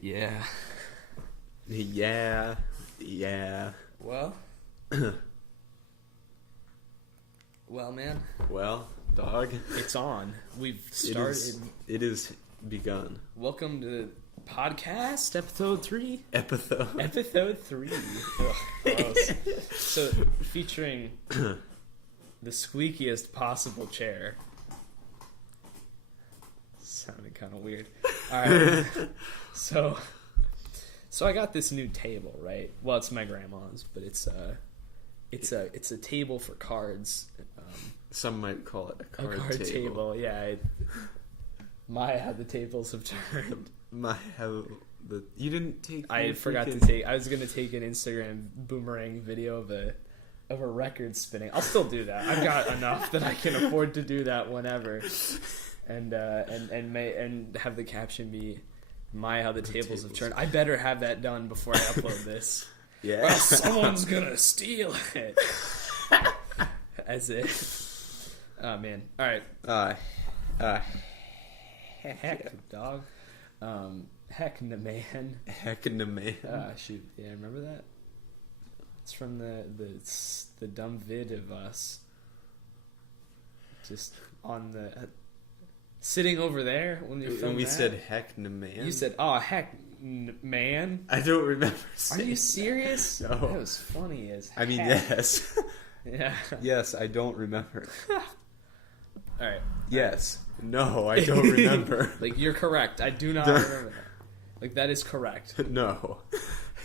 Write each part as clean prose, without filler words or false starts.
Yeah. Yeah. Well. Well, man. Well, dog. It's on. We've started. It is begun. Welcome to podcast episode 3. Episode 3. Ugh, gross. So, featuring the squeakiest possible chair. Sounded kind of weird. All right. So I got this new table, right? Well, it's my grandma's, but it's a table for cards. Some might call it a card table. Yeah. How the tables have turned. You didn't take. I forgot to take. I was gonna take an Instagram boomerang video of a record spinning. I'll still do that. I've got enough that I can afford to do that whenever. And have the caption be how the tables have turned. I better have that done before I upload this. Yeah. Or else someone's gonna steal it. As if. Oh man. Alright. Heck dog. Heck na man. Heck na man. Shoot. Yeah, remember that? It's from the dumb vid of us. Just on the sitting over there when we said heck na man. You said, "Oh heck, man." I don't remember. Are you serious? No. That was funny as heck. I mean, yes. Yeah. Yes, I don't remember. All right. Yes. No, I don't remember. Like, you're correct. I do not remember that. Like, that is correct. No.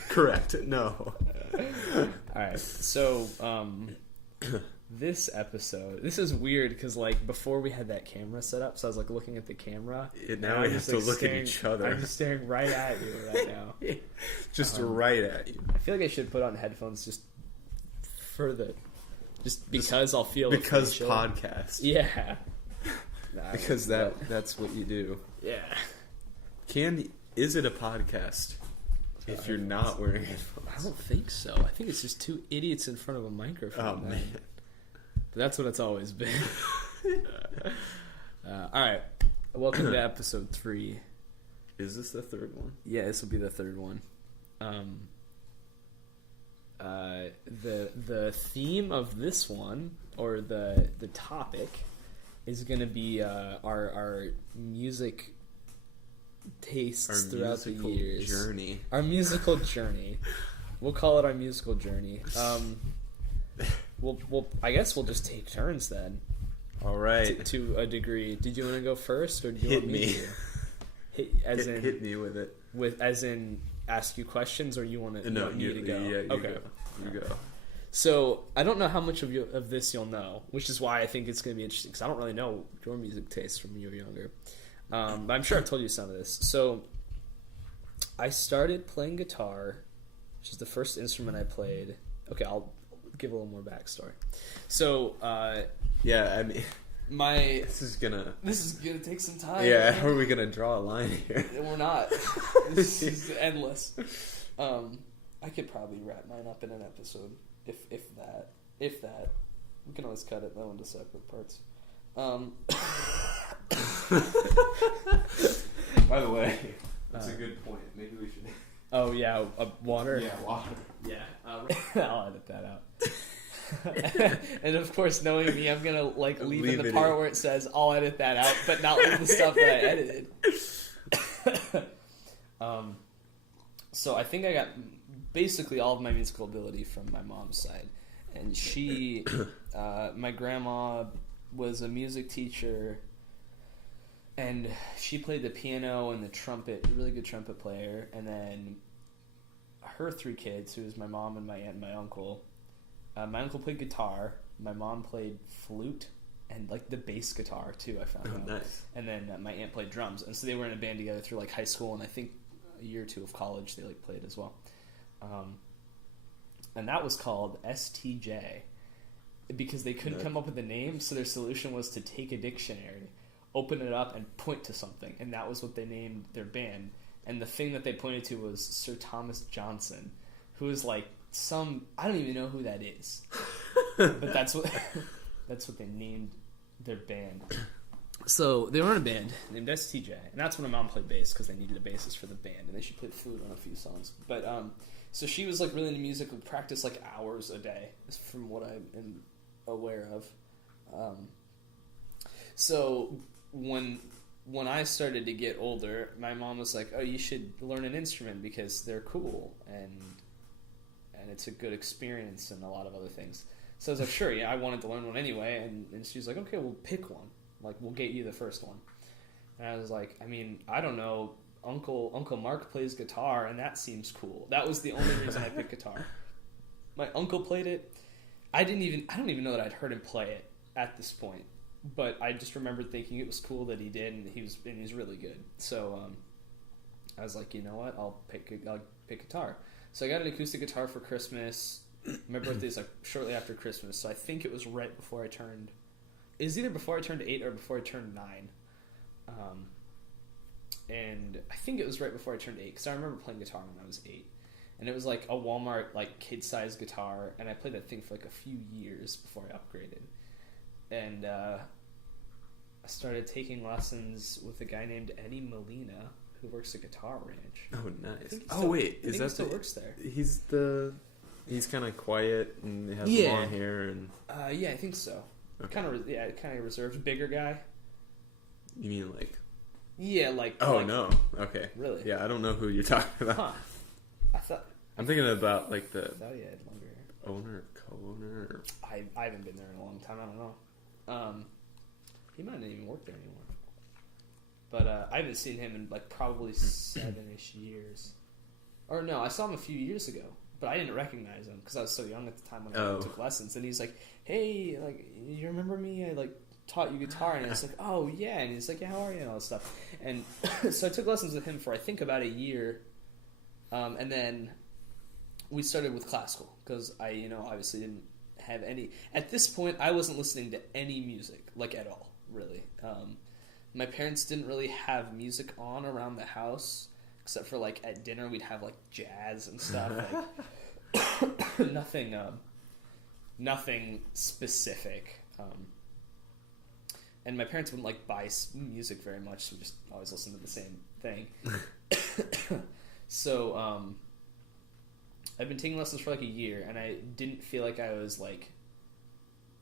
Correct. No. All right. So, this episode, this is weird because, like, before we had that camera set up, so I was, like, looking at the camera. Now we have to look at each other. I'm just staring right at you right now. Just right at you. I feel like I should put on headphones just because I'll feel because podcast. Yeah. Because that's what you do. Yeah. Is it a podcast if you're not wearing headphones? I don't think so. I think it's just two idiots in front of a microphone. Oh man. But that's what it's always been. All right. Welcome to episode 3. Is this the third one? Yeah, this will be the third one. The theme of this one, or the topic, is going to be our music tastes throughout the years. Our musical journey. We'll call it our musical journey. I guess we'll just take turns then. All right. To a degree. Did you want to go first, or do you want me to? Hit me with it. As in, ask you questions, or you want to? No, you to go. Yeah, okay. You go. So I don't know how much of this you'll know, which is why I think it's going to be interesting, because I don't really know your music taste from when you were younger. But I'm sure I've told you some of this. So I started playing guitar, which is the first instrument I played. Okay, I'll give a little more backstory. So yeah, I mean, this is gonna take some time. Yeah, how are we gonna draw a line here? We're not. This is endless. I could probably wrap mine up in an episode, if that. We can always cut it though into separate parts. By the way, that's a good point. Maybe we should. Oh yeah, water. Yeah, water. Yeah, I'll edit that out. And of course, knowing me, I'm gonna leave in the part where it says I'll edit that out, but not leave the stuff that I edited. So I think I got basically all of my musical ability from my mom's side, and she, my grandma, was a music teacher, and she played the piano and the trumpet, a really good trumpet player. And then her 3 kids, who was my mom and my aunt and my uncle. My uncle played guitar. My mom played flute and the bass guitar too. I found out. Nice. And then my aunt played drums, and so they were in a band together through high school, and I think a year or 2 of college they played as well. And that was called STJ because they couldn't come up with a name, so their solution was to take a dictionary, open it up, and point to something, and that was what they named their band. And the thing that they pointed to was Sir Thomas Johnson, who is I don't even know who that is, but that's what they named their band. So they were in a band named STJ, and that's when my mom played bass because they needed a bassist for the band, and then she played flute on a few songs. But so she was like really into music, would practice like hours a day, from what I am aware of. So when I started to get older, my mom was like, "Oh, you should learn an instrument because they're cool and it's a good experience and a lot of other things." So I was like, "Sure, yeah." I wanted to learn one anyway, and she was like, "Okay, we'll pick one. Like, we'll get you the first one." And I was like, "I mean, I don't know. Uncle Mark plays guitar, and that seems cool." That was the only reason I picked guitar. My uncle played it. I don't even know that I'd heard him play it at this point. But I just remembered thinking it was cool that he did, and he was really good. So I was like, you know what? I'll pick guitar. So I got an acoustic guitar for Christmas. My birthday's like shortly after Christmas, so I think it was right before I turned. It was either before I turned 8 or before I turned 9. And I think it was right before I turned 8 because I remember playing guitar when I was 8, and it was like a Walmart like kid-sized guitar, and I played that thing for like a few years before I upgraded. And I started taking lessons with a guy named Eddie Molina, who works at Guitar Ranch. Oh, nice. Is that he still works there? He's kind of quiet and has long hair and. Yeah, I think so. Okay. Kind of reserved, bigger guy. You mean like? Yeah, like. Oh like, no! Okay. Really? Yeah, I don't know who you're talking about. Huh. I'm thinking about like the. I thought he had longer hair. Owner, co-owner. Or... I haven't been there in a long time. I don't know. He might not even work there anymore. But I haven't seen him in like probably 7-ish years. Or no, I saw him a few years ago, but I didn't recognize him because I was so young at the time when I took lessons. And he's like, "Hey, like, you remember me? I like taught you guitar." And I was like, "Oh yeah." And he's like, "Yeah, how are you?" And all that stuff. And so I took lessons with him for I think about a year, and then we started with classical because I obviously didn't have any. At this point, I wasn't listening to any music like at all, really. My parents didn't really have music on around the house, except for like at dinner we'd have like jazz and stuff. Like nothing specific. And my parents wouldn't like buy music very much, so we just always listened to the same thing. So I've been taking lessons for like a year, and I didn't feel like I was like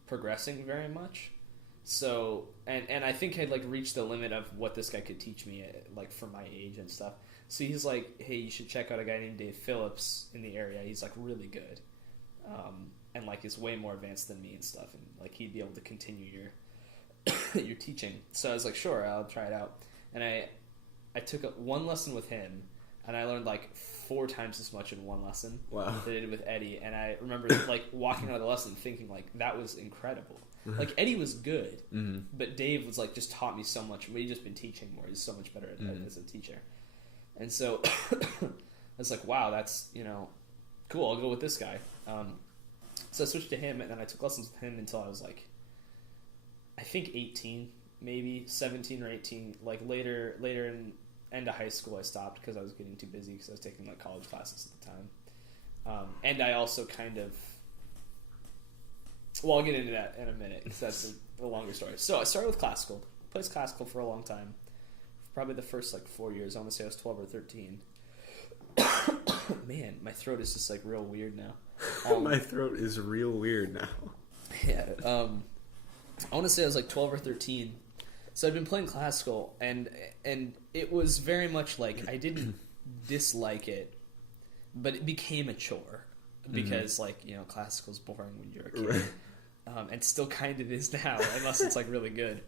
progressing very much. So, and I think I'd like reached the limit of what this guy could teach me, like for my age and stuff. So he's like, "Hey, you should check out a guy named Dave Phillips in the area. He's like really good, and like is way more advanced than me and stuff. And like he'd be able to continue your teaching." So I was like, "Sure, I'll try it out." And I took one lesson with him, and I learned like 4 times as much in one lesson. Wow. That I did with Eddie. And I remember like walking out of the lesson thinking like that was incredible. Like Eddie was good, but Dave was like just taught me so much. He'd just been teaching more. He's so much better at it as a teacher. And so I was like, wow, that's cool. I'll go with this guy. So I switched to him, and then I took lessons with him until I was like, I think 18, maybe 17 or 18. Like later in end of high school, I stopped because I was getting too busy because I was taking like college classes at the time. And I also kind of. Well, I'll get into that in a minute because that's a longer story. So I started with classical. Played classical for a long time. Probably the first like 4 years. I want to say I was 12 or 13. Man, my throat is just like real weird now. My throat is real weird now. Yeah. I want to say I was like 12 or 13. So I'd been playing classical, and it was very much like I didn't dislike it, but it became a chore. Because classical's boring when you're a kid, and still kind of is now, unless it's like really good.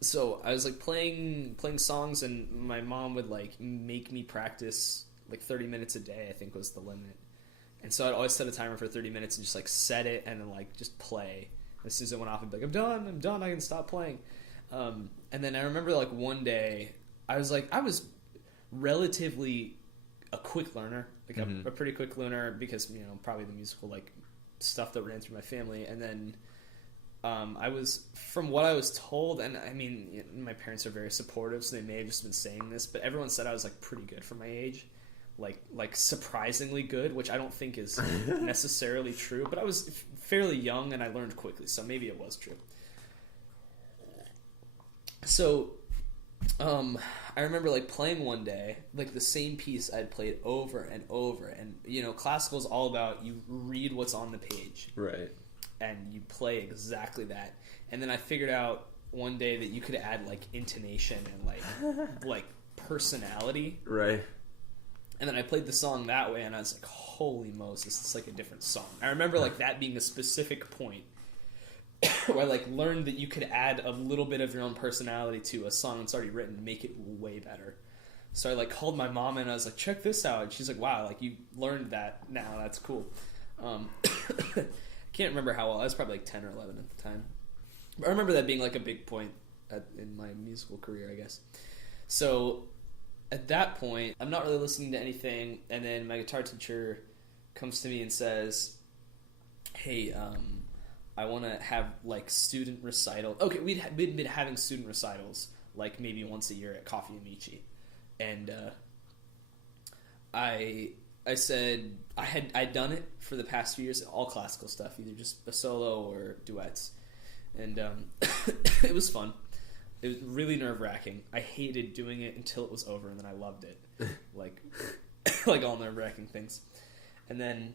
So I was like playing songs, and my mom would like make me practice like 30 minutes a day. I think was the limit, and so I'd always set a timer for 30 minutes and just like set it and then like just play. As soon as it went off, I'd be like, I'm done, I can stop playing. And then I remember like one day I was relatively a quick learner, like a pretty quick learner because probably the musical like stuff that ran through my family. And then I was, from what I was told, and I mean my parents are very supportive, so they may have just been saying this, but everyone said I was like pretty good for my age, like surprisingly good, which I don't think is necessarily true, but I was fairly young and I learned quickly, so maybe it was true. So, I remember like playing one day, like the same piece I'd played over and over, and classical is all about you read what's on the page, right, and you play exactly that. And then I figured out one day that you could add like intonation and like personality, right. And then I played the song that way, and I was like, holy Moses, this is like a different song. I remember like that being a specific point where I like learned that you could add a little bit of your own personality to a song that's already written and make it way better. So I like called my mom and I was like, check this out. And she's like, wow, like you learned that now. That's cool. I can't remember how well. I was probably like 10 or 11 at the time. But I remember that being like a big point in my musical career, I guess. So at that point, I'm not really listening to anything. And then my guitar teacher comes to me and says, hey, I want to have like student recital. Okay, we'd been having student recitals like maybe once a year at Coffee Amici, and I said I'd done it for the past few years, all classical stuff, either just a solo or duets, and it was fun. It was really nerve-wracking. I hated doing it until it was over, and then I loved it, like all nerve-wracking things, and then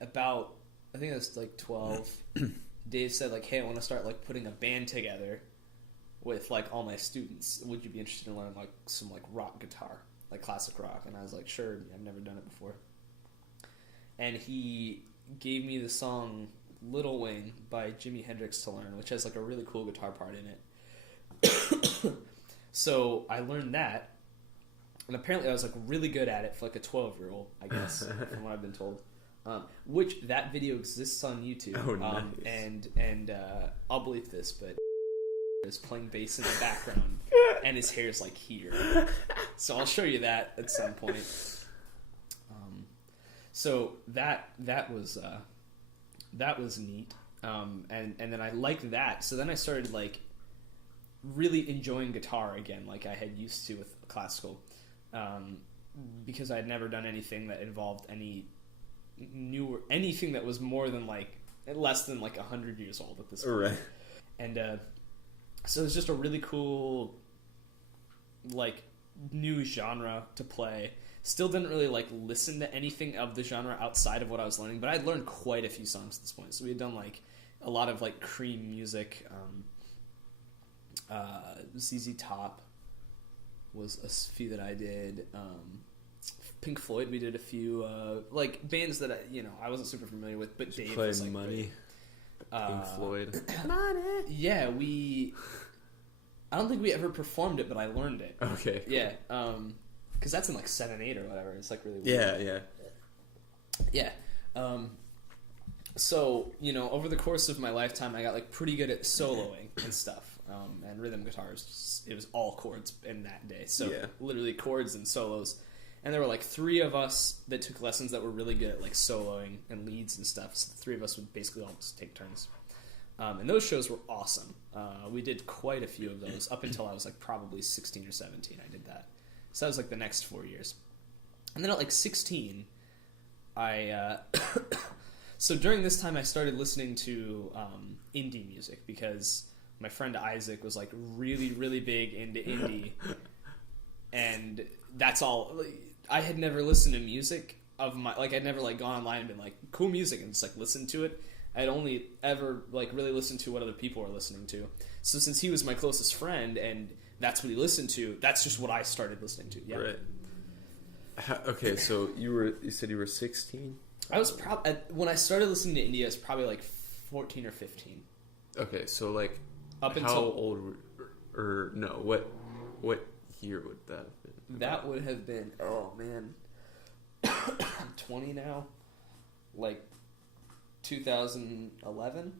about, I think it was like 12, Dave said like, hey, I want to start like putting a band together with like all my students. Would you be interested in learning like some like rock guitar, like classic rock? And I was like, sure, I've never done it before. And he gave me the song Little Wing by Jimi Hendrix to learn, which has like a really cool guitar part in it. So I learned that, and apparently I was like really good at it for like a 12-year-old, I guess, from what I've been told. Which that video exists on YouTube. Oh, nice. And I'll believe this, but is playing bass in the background, and his hair is like here. So I'll show you that at some point. So that was neat. And then I liked that. So then I started like really enjoying guitar again, like I had used to with classical, because I had never done anything that involved anything that was more than like less than like 100 years old at this point. Right. And so it was just a really cool like new genre to play. Still didn't really like listen to anything of the genre outside of what I was learning, but I'd learned quite a few songs at this point. So we had done like a lot of like Cream music. ZZ Top was a few that I did. Pink Floyd, we did a few like bands that I wasn't super familiar with, but Dave was like Money. Pink Floyd. Money. Yeah, I don't think we ever performed it, but I learned it. Okay. Cool. Yeah, because that's in like 7/8 or whatever. It's like really weird. Yeah. So over the course of my lifetime, I got like pretty good at soloing and stuff. And rhythm guitars, it was all chords in that day. So literally chords and solos. And there were like 3 of us that took lessons that were really good at like soloing and leads and stuff. So the 3 of us would basically all just take turns. And those shows were awesome. We did quite a few of those up until I was like probably 16 or 17. I did that. So that was like the next 4 years. And then at like 16, so during this time I started listening to indie music because my friend Isaac was like really, really big into indie. And that's all. I had never listened to music of my, like I'd never like gone online and been like cool music and just like listened to it. I'd only ever like really listened to what other people were listening to. So since he was my closest friend and that's what he listened to, that's just what I started listening to. Yeah. Right. Okay, so you said you were 16? I was probably when I started listening to indie, I was probably like 14 or 15. Okay, so like up how until old or no, what year would that have been? That would have been, oh man, I'm 20 now, like 2011,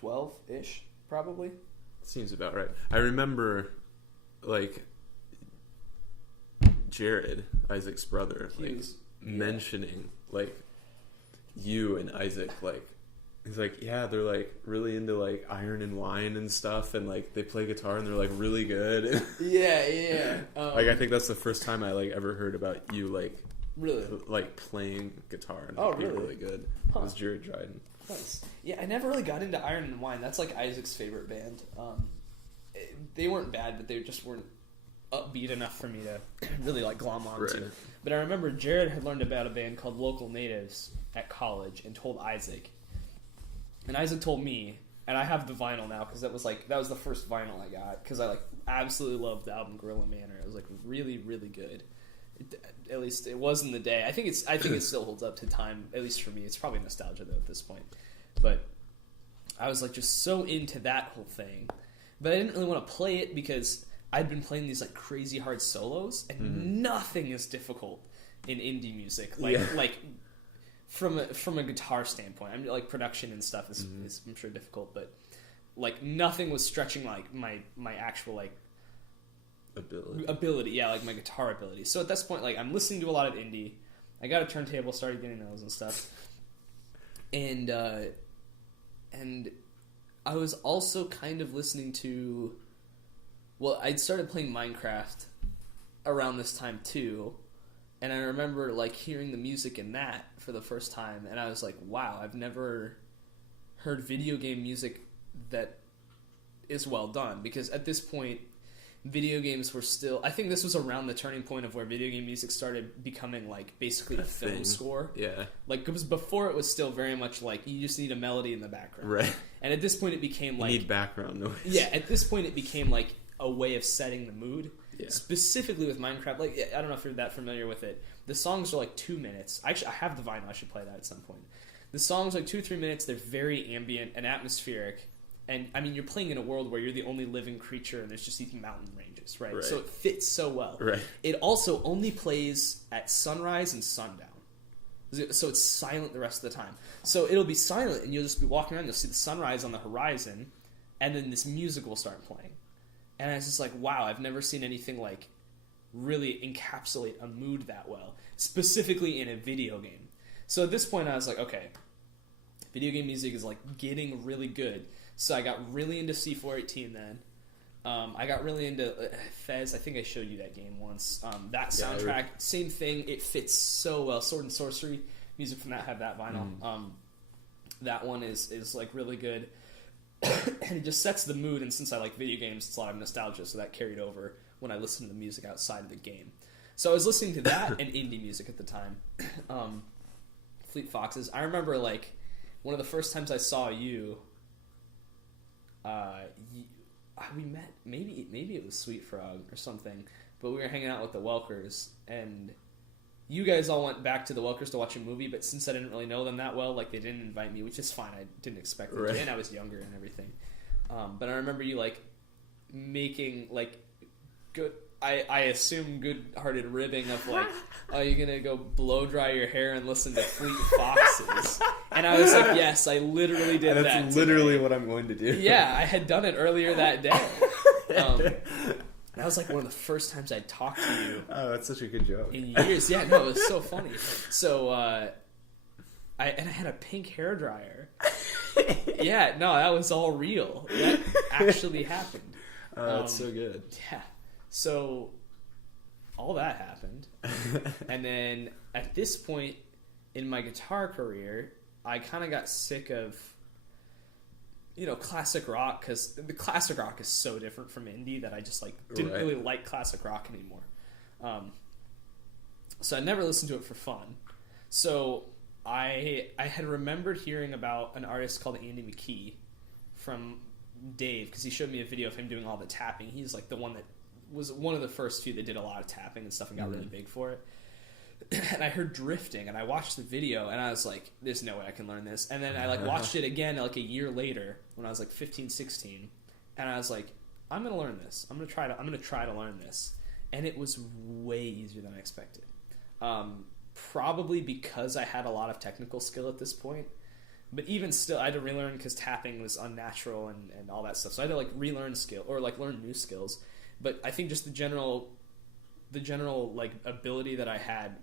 12-ish, probably. Seems about right. I remember, like, Jared, Isaac's brother, mentioning, like, you and Isaac, like, he's like, yeah, they're, like, really into, like, Iron and Wine and stuff, and, like, they play guitar, and they're, like, really good. Yeah. Like, I think that's the first time I, like, ever heard about you, like, really? Like, playing guitar and being really good. Huh. It was Jared Dryden. Nice. Yeah, I never really got into Iron and Wine. That's like Isaac's favorite band. They weren't bad, but they just weren't upbeat enough for me to really like glom onto. Right. But I remember Jared had learned about a band called Local Natives at college and told Isaac. And Isaac told me, and I have the vinyl now because that was the first vinyl I got because I like absolutely loved the album Gorilla Manor. It was like really, really good. At least it was in the day. I think it still holds up to time. At least for me, it's probably nostalgia though at this point. But I was like just so into that whole thing, but I didn't really want to play it because I'd been playing these like crazy hard solos, and nothing is difficult in indie music. Like from a guitar standpoint, I'm like production and stuff is I'm sure difficult, but like nothing was stretching like my actual like ability, yeah, like my guitar ability. So at this point, like I'm listening to a lot of indie. I got a turntable, started getting those and stuff, and I was also kind of listening to. Well, I'd started playing Minecraft around this time too, and I remember like hearing the music in that for the first time, and I was like, "Wow, I've never heard video game music that is well done." Because at this point, video games were still... I think this was around the turning point of where video game music started becoming, like, basically a film thing. Score. Yeah. Like, because before it was still very much like, you just need a melody in the background. Right. And at this point it became like... You need background noise. Yeah, at this point it became, like, a way of setting the mood. Yeah. Specifically with Minecraft. Like, I don't know if you're that familiar with it. The songs are, like, 2 minutes. Actually, I have the vinyl. I should play that at some point. The songs are, like, 2 or 3 minutes. They're very ambient and atmospheric. And, I mean, you're playing in a world where you're the only living creature and there's just these mountain ranges, right? So it fits so well. Right. It also only plays at sunrise and sundown. So it's silent the rest of the time. So it'll be silent and you'll just be walking around, you'll see the sunrise on the horizon, and then this music will start playing. And I was just like, wow, I've never seen anything, like, really encapsulate a mood that well, specifically in a video game. So at this point I was like, okay, video game music is, like, getting really good. So I got really into C418 then. I got really into Fez. I think I showed you that game once. That soundtrack, same thing. It fits so well. Sword and Sorcery music from that, have that vinyl. That one is like really good. And it just sets the mood. And since I like video games, it's a lot of nostalgia. So that carried over when I listened to the music outside of the game. So I was listening to that and indie music at the time. Fleet Foxes. I remember like one of the first times I saw you. We met, maybe it was Sweet Frog or something, but we were hanging out with the Welkers, and you guys all went back to the Welkers to watch a movie, but since I didn't really know them that well, like, they didn't invite me, which is fine. I didn't expect them to, and I was younger and everything. But I remember you, like, making, like, good... I assume good-hearted ribbing of, like, oh, you're gonna go blow-dry your hair and listen to Fleet Foxes. And I was like, yes, I literally did that. That's literally what I'm going to do. Yeah, I had done it earlier that day. That was, like, one of the first times I'd talked to you. Oh, that's such a good joke. In years. Yeah, no, it was so funny. So, I had a pink hairdryer. Yeah, no, that was all real. That actually happened. Oh, that's so good. Yeah. So, all that happened, and then at this point in my guitar career, I kind of got sick of, classic rock, because the classic rock is so different from indie that I just, like, didn't really like classic rock anymore. So I never listened to it for fun. So I had remembered hearing about an artist called Andy McKee from Dave, because he showed me a video of him doing all the tapping. He's, like, the one that was one of the first few that did a lot of tapping and stuff and got really big for it. And I heard drifting, and I watched the video, and I was like, there's no way I can learn this. And then I, like, watched it again, like, a year later when I was, like, 15, 16, and I was like, I'm going to learn this. I'm going to try to learn this. And it was way easier than I expected. Probably because I had a lot of technical skill at this point. But even still, I had to relearn because tapping was unnatural and all that stuff. So I had to, like, relearn skill, or, like, learn new skills. But I think just the general like ability that I had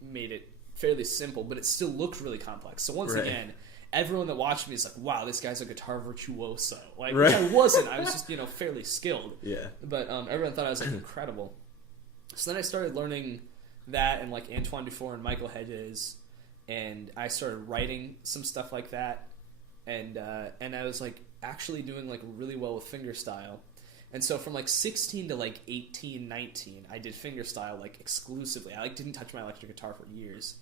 made it fairly simple, but it still looked really complex. So once again, everyone that watched me is like, "Wow, this guy's a guitar virtuoso." Like I wasn't. I was just fairly skilled. Yeah. But everyone thought I was like incredible. So then I started learning that and like Antoine Dufour and Michael Hedges, and I started writing some stuff like that. and I was like actually doing like really well with fingerstyle. And so from like 16 to like 18, 19, I did fingerstyle like exclusively. I like didn't touch my electric guitar for years.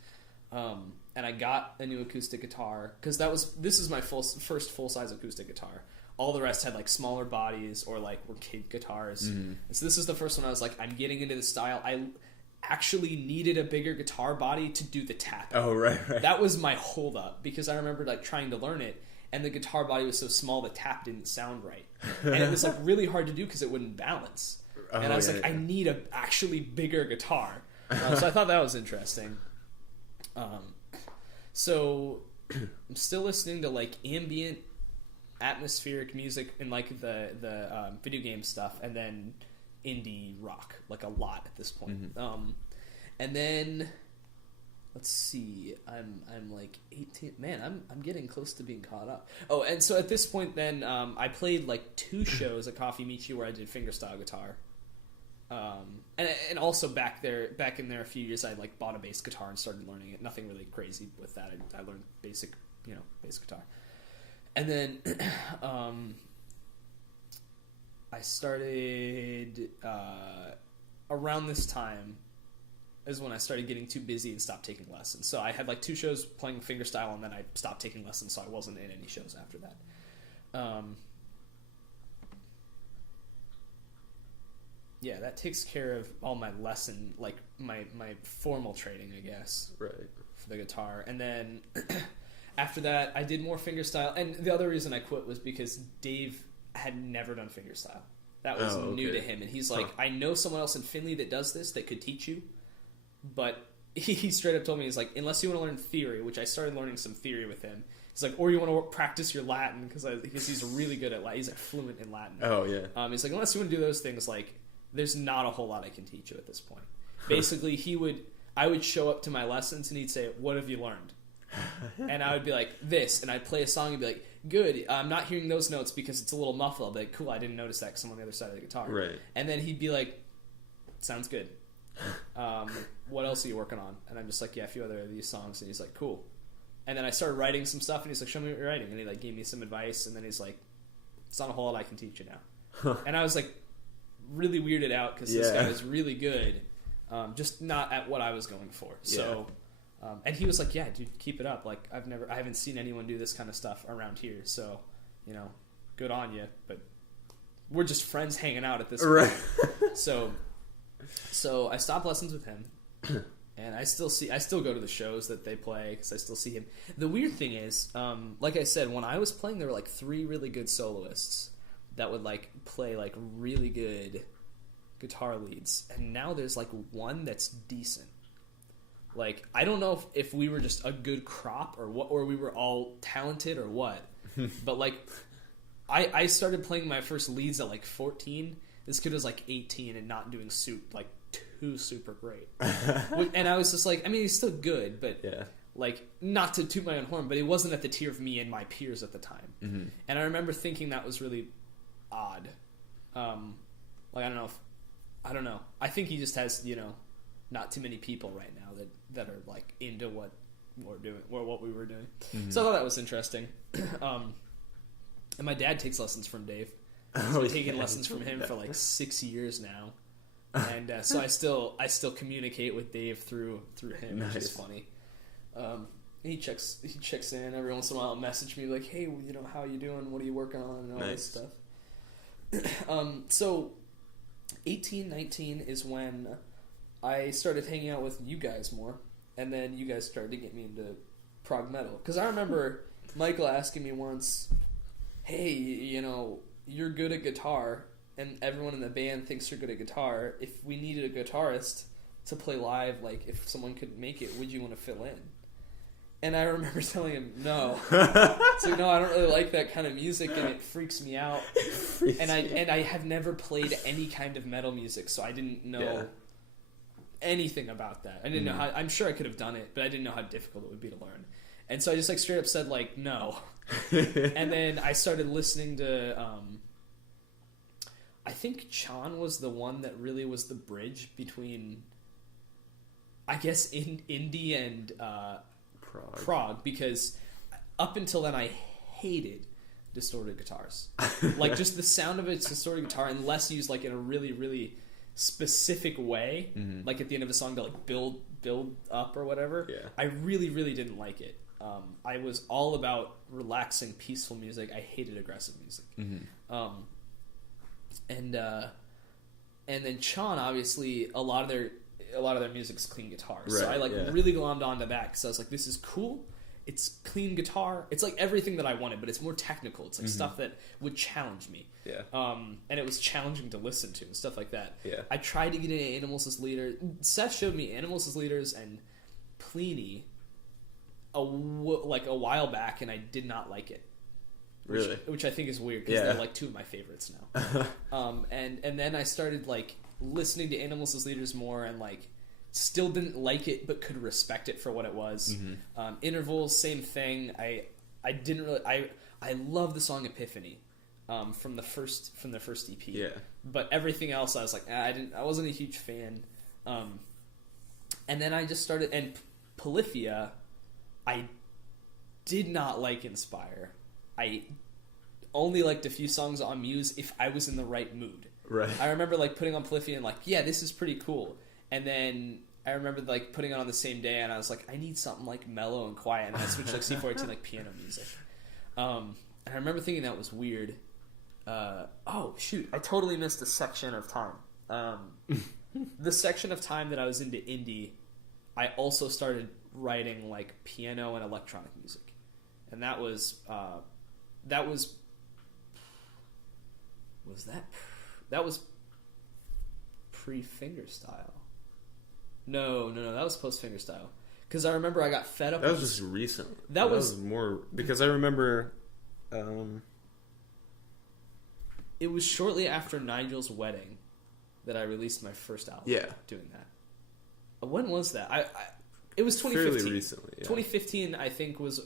And I got a new acoustic guitar because this is my first full-size acoustic guitar. All the rest had like smaller bodies or like were kid guitars. And so this is the first one I was like, I'm getting into the style. I actually needed a bigger guitar body to do the tapping. Oh, right. That was my holdup because I remember like trying to learn it and the guitar body was so small the tap didn't sound right. And it was like really hard to do because it wouldn't balance. And I was like, I need a actually bigger guitar. So I thought that was interesting. So I'm still listening to like ambient atmospheric music and like the video game stuff, and then indie rock like a lot at this point. And then let's see, I'm like 18. Man, I'm getting close to being caught up. Oh, and so at this point then I played like 2 shows at Coffee Michi where I did fingerstyle guitar. And also back in there a few years, I like bought a bass guitar and started learning it. Nothing really crazy with that. I learned basic bass guitar. And then I started around this time is when I started getting too busy and stopped taking lessons. So I had like 2 shows playing fingerstyle, and then I stopped taking lessons, so I wasn't in any shows after that. Yeah, that takes care of all my lesson, like my formal training, I guess. Right. For the guitar. And then after that, I did more fingerstyle. And the other reason I quit was because Dave had never done fingerstyle. That was new to him. And he's like, I know someone else in Finley that does this that could teach you. But he straight up told me, he's like, unless you want to learn theory, which I started learning some theory with him. He's like, or you want to practice your Latin, because he's really good at Latin. He's like fluent in Latin. Oh, yeah. He's like, unless you want to do those things, like, there's not a whole lot I can teach you at this point. Basically, I would show up to my lessons and he'd say, what have you learned? And I would be like, this. And I'd play a song and be like, good. I'm not hearing those notes because it's a little muffled. I'd be like, cool, I didn't notice that because I'm on the other side of the guitar. Right. And then he'd be like, sounds good. What else are you working on? And I'm just like, yeah, a few other of these songs. And he's like, cool. And then I started writing some stuff and he's like, show me what you're writing. And he like gave me some advice. And then he's like, it's not a whole lot I can teach you now. And I was like, really weirded out because this guy was really good, just not at what I was going for. So, and he was like, "Yeah, dude, keep it up. Like, I haven't seen anyone do this kind of stuff around here. So, good on you. But we're just friends hanging out at this point." So I stopped lessons with him, and I still go to the shows that they play because I still see him. The weird thing is, like I said, when I was playing, there were like 3 really good soloists that would like play like really good guitar leads, and now there's like 1 that's decent. Like, I don't know if we were just a good crop or what, or we were all talented or what. But like, I started playing my first leads at like 14. This kid was like 18 and not doing too super great. And I was just like, I mean, he's still good, but like, not to toot my own horn, but he wasn't at the tier of me and my peers at the time. And I remember thinking that was really odd. Like, I don't know. I think he just has, not too many people right now that are like into what we're doing or what we were doing. So I thought that was interesting. And my dad takes lessons from Dave. I've been taking lessons from him for like 6 years now. And so I still communicate with Dave through him, which is funny. He checks in every once in a while, message me like, hey, how you doing? What are you working on? And all this stuff. So 18, 19 is when I started hanging out with you guys more, and then you guys started to get me into prog metal. Because I remember Michael asking me once, hey, you're good at guitar, and everyone in the band thinks you're good at guitar. If we needed a guitarist to play live, like if someone could make it, would you want to fill in? And I remember telling him, no. It's like, no, I don't really like that kind of music, and it freaks me out. And I have never played any kind of metal music, so I didn't know anything about that. I didn't know how. I'm sure I could have done it, but I didn't know how difficult it would be to learn. And so I just like straight up said like no. And then I started listening to. I think Chan was the one that really was the bridge between, I guess, indie and prog, because up until then I hated distorted guitars. Like, just the sound of its distorted guitar, unless used like in a really, really specific way, like at the end of a song to like build up or whatever. Yeah. I really, really didn't like it. I was all about relaxing, peaceful music. I hated aggressive music. And then Chon, obviously, a lot of their music's clean guitar. Right, so I really glommed onto that because I was like, this is cool. It's clean guitar. It's like everything that I wanted, but it's more technical. It's like stuff that would challenge me. Yeah. And it was challenging to listen to and stuff like that. Yeah. I tried to get into Animals as Leaders. Seth showed me Animals as Leaders and Pliny a while back, and I did not like it. Really? Which I think is weird because they're like two of my favorites now. And then I started like listening to Animals as Leaders more, and like still didn't like it but could respect it for what it was. Intervals, same thing. I didn't really. I love the song Epiphany from the first EP. Yeah. But everything else I was like, I wasn't a huge fan. And then I just started, and Polyphia, I did not like Inspire. I only liked a few songs on Muse if I was in the right mood. Right. I remember like putting on Polyphia and like, yeah, this is pretty cool. And then I remember like putting it on the same day, and I was like, I need something like mellow and quiet, and I switched like C418 like piano music. And I remember thinking that was weird. Oh shoot, I totally missed a section of time. The section of time that I was into indie, I also started writing like piano and electronic music, and that was pre-fingerstyle. No, that was post-fingerstyle. Because I remember I got fed up. That was just recent. That was more because I remember. It was shortly after Nigel's wedding that I released my first album. Yeah, doing that. When was that? It was 2015. Fairly recently. Yeah. 2015, I think late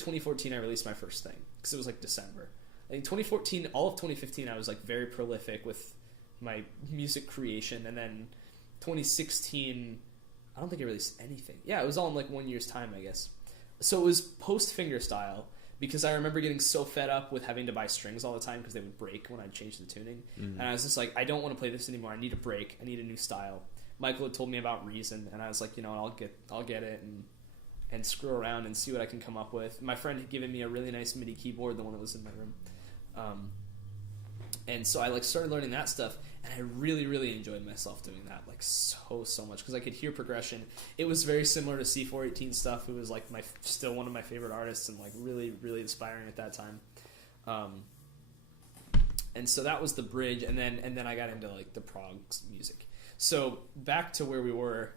2014 I released my first thing because it was like December. I think 2014, all of 2015, I was like very prolific with my music creation, and then 2016, I don't think I released anything. Yeah, it was all in like 1 year's time, I guess. So it was post fingerstyle because I remember getting so fed up with having to buy strings all the time because they would break when I'd change the tuning, and I was just like, I don't want to play this anymore. I need a break. I need a new style. Michael had told me about Reason, and I was like, you know, I'll get it and screw around and see what I can come up with. My friend had given me a really nice MIDI keyboard, the one that was in my room. And so I like started learning that stuff, and I really, really enjoyed myself doing that, like so much, because I could hear progression. It was very similar to C418 stuff, who was like still one of my favorite artists, and like really, really inspiring at that time. And so that was the bridge, and then I got into like the prog music. So back to where we were.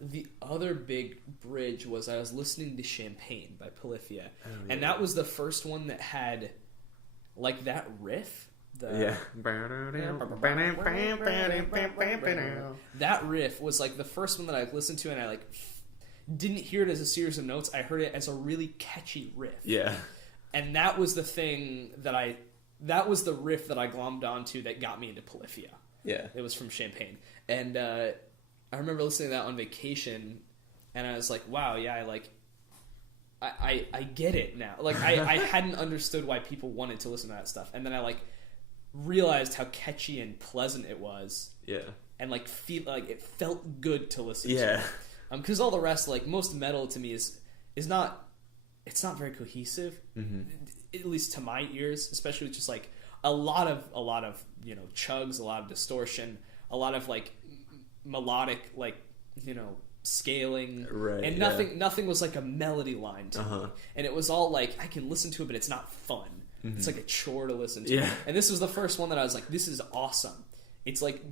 The other big bridge was I was listening to Champagne by Polyphia, and that was the first one that had like that riff. That riff was like the first one that I listened to, and I like didn't hear it as a series of notes. I heard it as a really catchy riff. Yeah, and that was the thing that was the riff that I glommed onto that got me into Polyphia. Yeah, it was from Champagne, and I remember listening to that on vacation, and I was like, wow, yeah, I get it now. Like, I hadn't understood why people wanted to listen to that stuff. And then I, like, realized how catchy and pleasant it was. Yeah. And, like, feel like it felt good to listen to. Yeah. Because all the rest, like, most metal to me is not, it's not very cohesive, at least to my ears, especially with just, like, a lot of, you know, chugs, a lot of distortion, a lot of, like, melodic, like, you know, scaling, right? And nothing was like a melody line to me, and it was all like I can listen to it, but it's not fun. It's like a chore to listen to. And this was the first one that I was like, this is awesome. It's like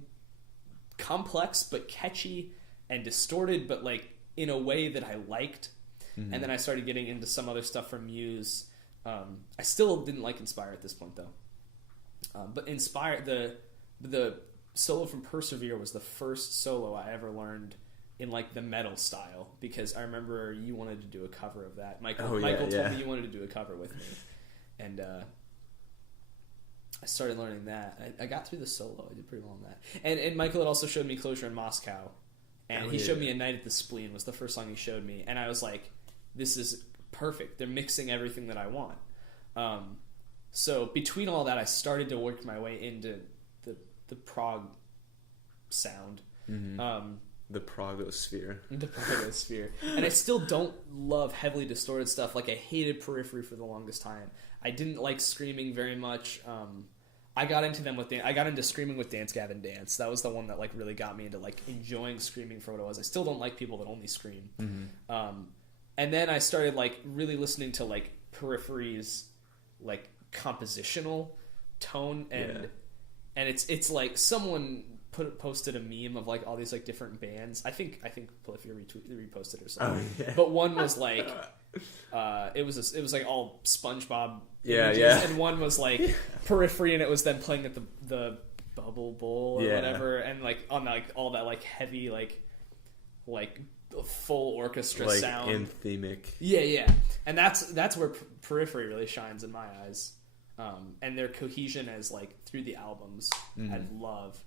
complex but catchy and distorted, but like in a way that I liked. And then I started getting into some other stuff from Muse. I still didn't like Inspire at this point though, but Inspire, the solo from Persevere was the first solo I ever learned in like the metal style, because I remember you wanted to do a cover of that. Michael told me you wanted to do a cover with me, and I started learning that. I got through the solo. I did pretty well on that. And Michael had also showed me Closure in Moscow, and he showed me A Night at the Spleen was the first song he showed me, and I was like, this is perfect. They're mixing everything that I want. So between all that, I started to work my way into the prog sound. Mm-hmm. The progosphere. The progosphere. And I still don't love heavily distorted stuff. Like, I hated Periphery for the longest time. I didn't like screaming very much. I got into them I got into screaming with Dance Gavin Dance. That was the one that like really got me into like enjoying screaming for what it was. I still don't like people that only scream. Mm-hmm. And then I started like really listening to like Periphery's like compositional tone, and it's like someone posted a meme of like all these like different bands. I think Polyphia reposted or something. Oh, yeah. But one was like it was like all SpongeBob images, and one was like Periphery, and it was them playing at the Bubble Bowl or whatever, and like on like all that like heavy like full orchestra like sound, anthemic. And that's where Periphery really shines in my eyes, and their cohesion as like through the albums I love.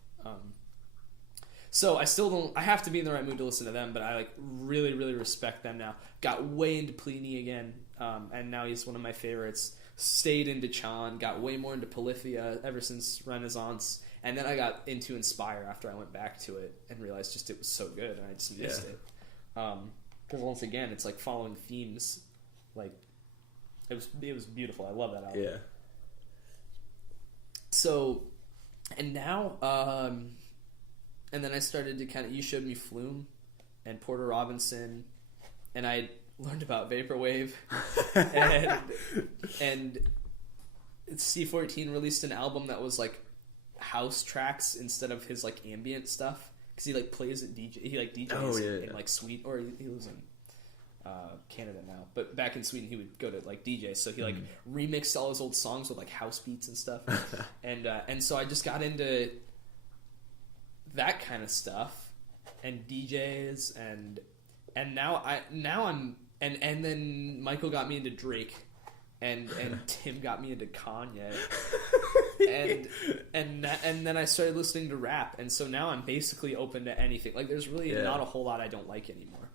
So I have to be in the right mood to listen to them, but I like really, really respect them now. Got way into Pliny again, and now he's one of my favorites. Stayed into Chan, got way more into Polyphia ever since Renaissance, and then I got into Inspire after I went back to it and realized just it was so good, and I just missed it. Because once again, it's like following themes. Like, it was beautiful. I love that album. Yeah. So, and now, and then I started to you showed me Flume and Porter Robinson, and I learned about Vaporwave, and C14 released an album that was like house tracks instead of his like ambient stuff, because he like plays at DJs in like Sweden, or he lives in Canada now, but back in Sweden he would go to like DJs, so he like remixed all his old songs with like house beats and stuff, and so I just got into that kind of stuff and DJs, and now I'm and then Michael got me into Drake, and Tim got me into Kanye, and then I started listening to rap, and so now I'm basically open to anything. Like, there's really not a whole lot I don't like anymore.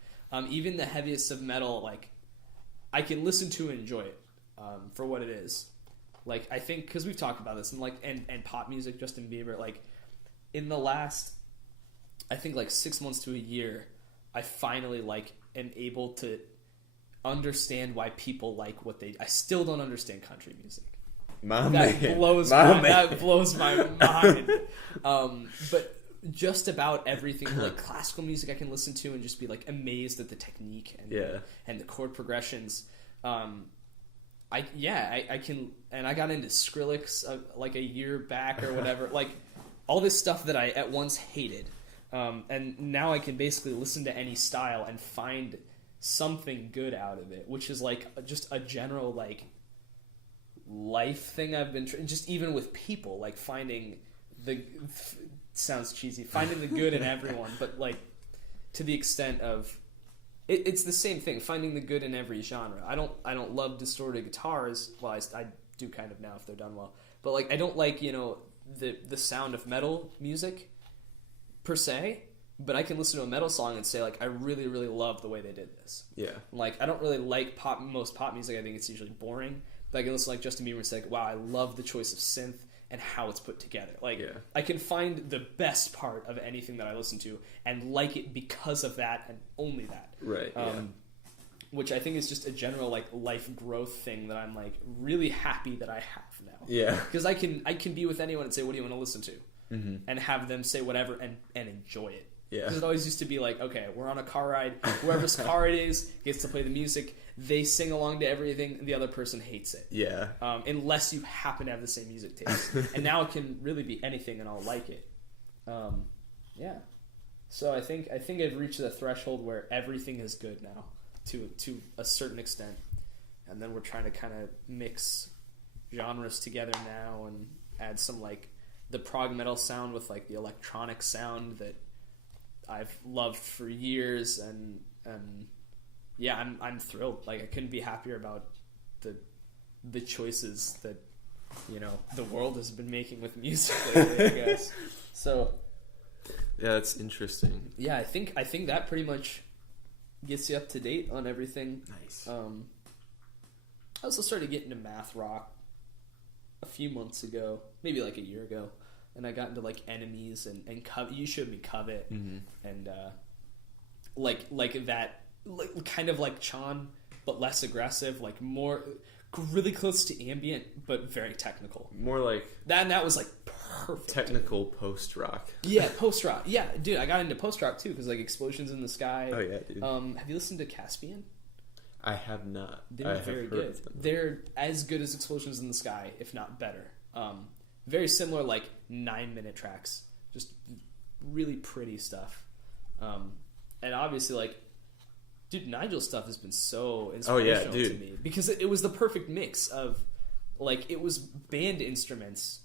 Even the heaviest of metal, like, I can listen to and enjoy it for what it is. Like, I think, because we've talked about this, and like and pop music, Justin Bieber, like, in the last, I think, like 6 months to a year, I finally like am able to understand why people like what they. I still don't understand country music. That blows my mind. But just about everything, like classical music, I can listen to and just be like amazed at the technique and the chord progressions. I can, and I got into Skrillex like a year back or whatever. Like, all this stuff that I at once hated, and now I can basically listen to any style and find something good out of it, which is like just a general like life thing I've been just even with people, like finding sounds cheesy, finding the good in everyone, but like to the extent of it's the same thing, finding the good in every genre. I don't love distorted guitars. Well, I do kind of now if they're done well, but like I don't like, you know, the sound of metal music per se, but I can listen to a metal song and say like I really, really love the way they did this. Yeah. Like I don't really like most pop music. I think it's usually boring. But I can listen to like Justin Bieber and say like, wow, I love the choice of synth and how it's put together. Like I can find the best part of anything that I listen to and like it because of that and only that. Right. Which I think is just a general like life growth thing that I'm like really happy that I have now. Yeah. Because I can be with anyone and say, what do you want to listen to? Mm-hmm. And have them say whatever and enjoy it. Yeah. Because it always used to be like, okay, we're on a car ride. Whoever's car it is gets to play the music. They sing along to everything, and the other person hates it. Yeah. Unless you happen to have the same music taste. And now it can really be anything, and I'll like it. Yeah. So I think I've reached the threshold where everything is good now, to a certain extent, and then we're trying to kind of mix genres together now and add some like the prog metal sound with like the electronic sound that I've loved for years, and yeah, I'm thrilled. Like I couldn't be happier about the choices that, you know, the world has been making with music lately, I guess. So yeah, that's interesting. Yeah, I think that pretty much gets you up to date on everything. Nice. I also started getting into math rock a few months ago, maybe like a year ago, and I got into like Enemies and Covet. You showed me Covet, and like that, like kind of like Chan, but less aggressive, like more really close to ambient, but very technical. More like that, and that was like perfect. Technical post rock. Yeah, post rock. Yeah, dude, I got into post rock too because like Explosions in the Sky. Oh yeah, dude. Have you listened to Caspian? I have not. They're very good. They're as good as Explosions in the Sky, if not better. Very similar, like 9-minute tracks, just really pretty stuff. And obviously, like, dude, Nigel's stuff has been so inspirational to me because it was the perfect mix of, like, it was band instruments,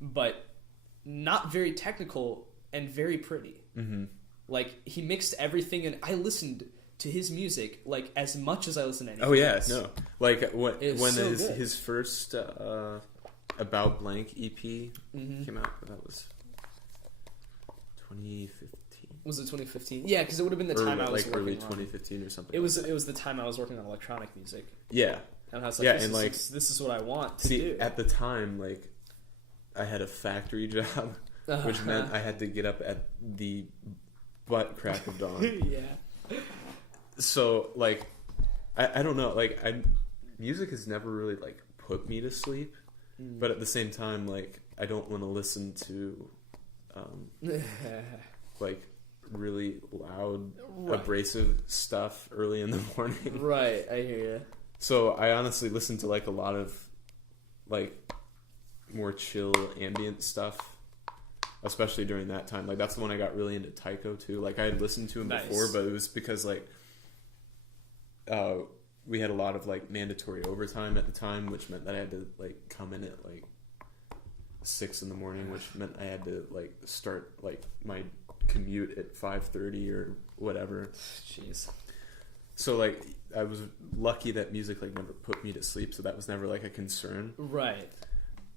but not very technical and very pretty. Mm-hmm. Like, he mixed everything, and I listened to his music like as much as I listen to anything. Oh yeah, else. no, like when so his first About Blank EP came out, that was 2015. Was it 2015? Yeah, because it would have been the time I was like working early 2015 or something. It was the time I was working on electronic music. Yeah, and I was like, this is what I want to do. At the time, like I had a factory job, which meant I had to get up at the butt crack of dawn. Yeah. So, like, I don't know, like, music has never really, like, put me to sleep, but at the same time, like, I don't want to listen to, like, really loud, abrasive stuff early in the morning. Right, I hear you. So, I honestly listen to, like, a lot of, like, more chill ambient stuff, especially during that time. Like, that's when I got really into Tycho, too. Like, I had listened to him before, but it was because, like, we had a lot of like mandatory overtime at the time, which meant that I had to like come in at like 6 a.m, which meant I had to like start like my commute at 5:30 or whatever. Jeez. So like I was lucky that music like never put me to sleep, so that was never like a concern. Right.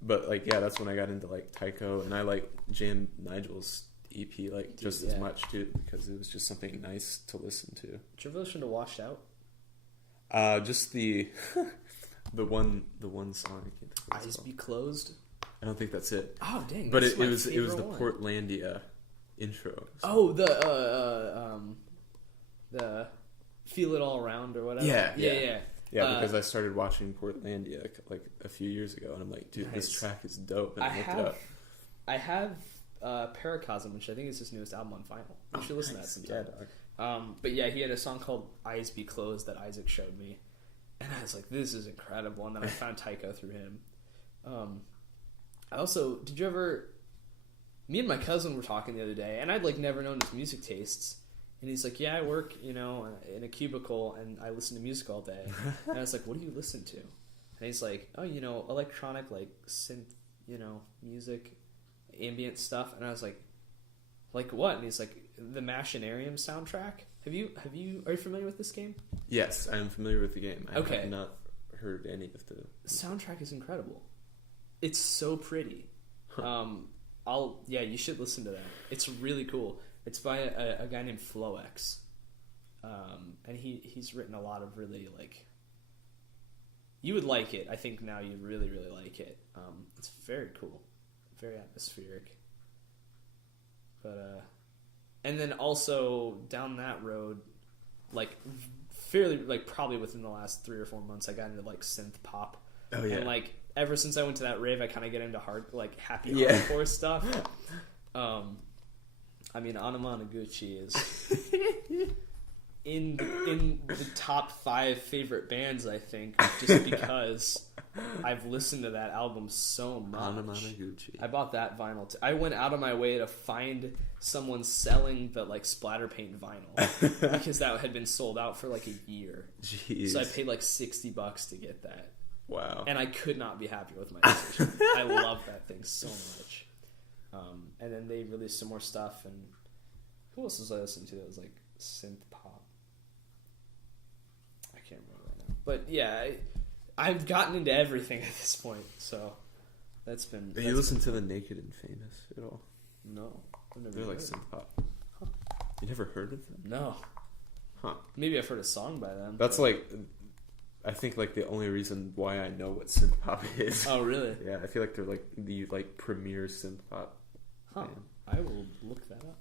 But like yeah, that's when I got into like Tycho, and I like jammed Nigel's EP like just as much too, because it was just something nice to listen to. Did you ever listen to Washed Out? Just the one song. I can't think of Eyes Be Closed. I don't think that's it. Oh dang! But it was the Portlandia intro. So. Oh, the Feel It All Around or whatever. Yeah. Because I started watching Portlandia like a few years ago, and I'm like, dude, this track is dope. And I have Paracosm, which I think is his newest album on vinyl. You should listen to that sometime. Yeah, dog. But yeah, he had a song called Eyes Be Closed that Isaac showed me, and I was like, this is incredible. And then I found Tycho through him. I also, me and my cousin were talking the other day, and I'd like never known his music tastes, and he's like, yeah, I work, in a cubicle, and I listen to music all day. And I was like, what do you listen to? And he's like, oh, electronic, like synth, music, ambient stuff. And I was like what? And he's like, the Machinarium soundtrack. Are you familiar with this game? Yes, I am familiar with the game. I have not heard any of the soundtrack is incredible. It's so pretty. Huh. You should listen to that. It's really cool. It's by a guy named FlowX. And he's written a lot of really like, you would like it. I think now you really, really like it. It's very cool. Very atmospheric. But and then also down that road, like fairly, like probably within the last 3 or 4 months, I got into like synth pop. Oh yeah. And like ever since I went to that rave, I kind of get into happy hardcore stuff. I mean, Anamanaguchi is in the top 5 favorite bands, I think, just because I've listened to that album so much. Anamanaguchi. I bought that vinyl. I went out of my way to find someone selling the like splatter paint vinyl because that had been sold out for like a year. Jeez. So I paid like $60 to get that. Wow. And I could not be happier with my decision. I love that thing so much. And then they released some more stuff, and who else was I listening to that was like synth pop? I can't remember right now. But yeah, I've gotten into everything at this point, so that's been... Have you listened to the Naked and Famous at all? No. They're like synth pop. Huh. You never heard of them? No. Huh. Maybe I've heard a song by them. That's like I think like the only reason why I know what synth pop is. Oh, really? Yeah, I feel like they're like the like premier synth pop. Huh. band. I will look that up.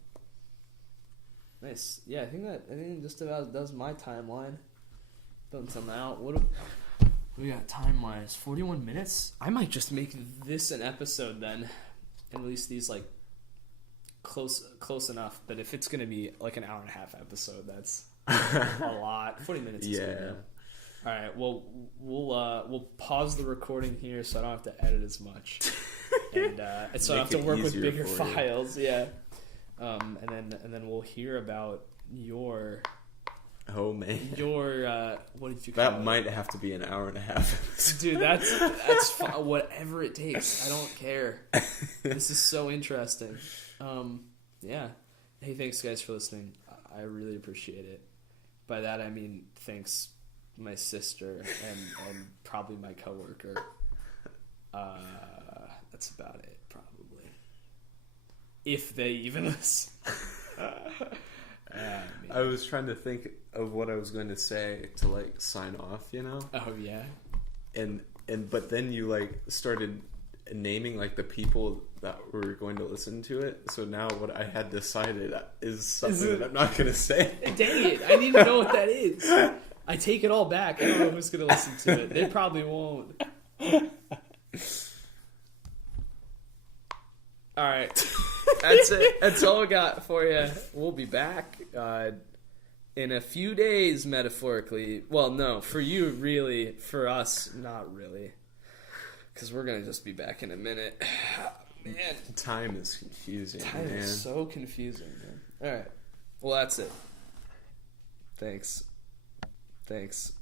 Nice. Yeah, I think just about does my timeline. Done some out. What we got time wise? 41 minutes. I might just make this an episode then, and release these like close enough. But if it's gonna be like an hour and a half episode, that's a lot. 40 minutes. Is good now. All right. Well, we'll pause the recording here, so I don't have to edit as much, and so I don't have to work with bigger files. Yeah. And then we'll hear about your. Oh man. Your what did you call that? Might have to be an hour and a half. Dude, that's fine. Whatever it takes. I don't care. This is so interesting. Yeah. Hey, thanks guys for listening. I really appreciate it. By that I mean thanks my sister and probably my coworker. That's about it, probably. If they even listen. I was trying to think of what I was going to say to like sign off, you know? Oh yeah. But then you like started naming like the people that were going to listen to it. So now what I had decided is something that I'm not going to say. Dang it! I need to know what that is. I take it all back. I don't know who's going to listen to it. They probably won't. All right. That's it. That's all I got for you. We'll be back in a few days, metaphorically. Well, no, for you, really. For us, not really. Because we're going to just be back in a minute. Man. Time is confusing, Time is so confusing, man. All right. Well, that's it. Thanks. Thanks.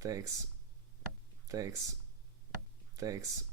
Thanks. Thanks. Thanks.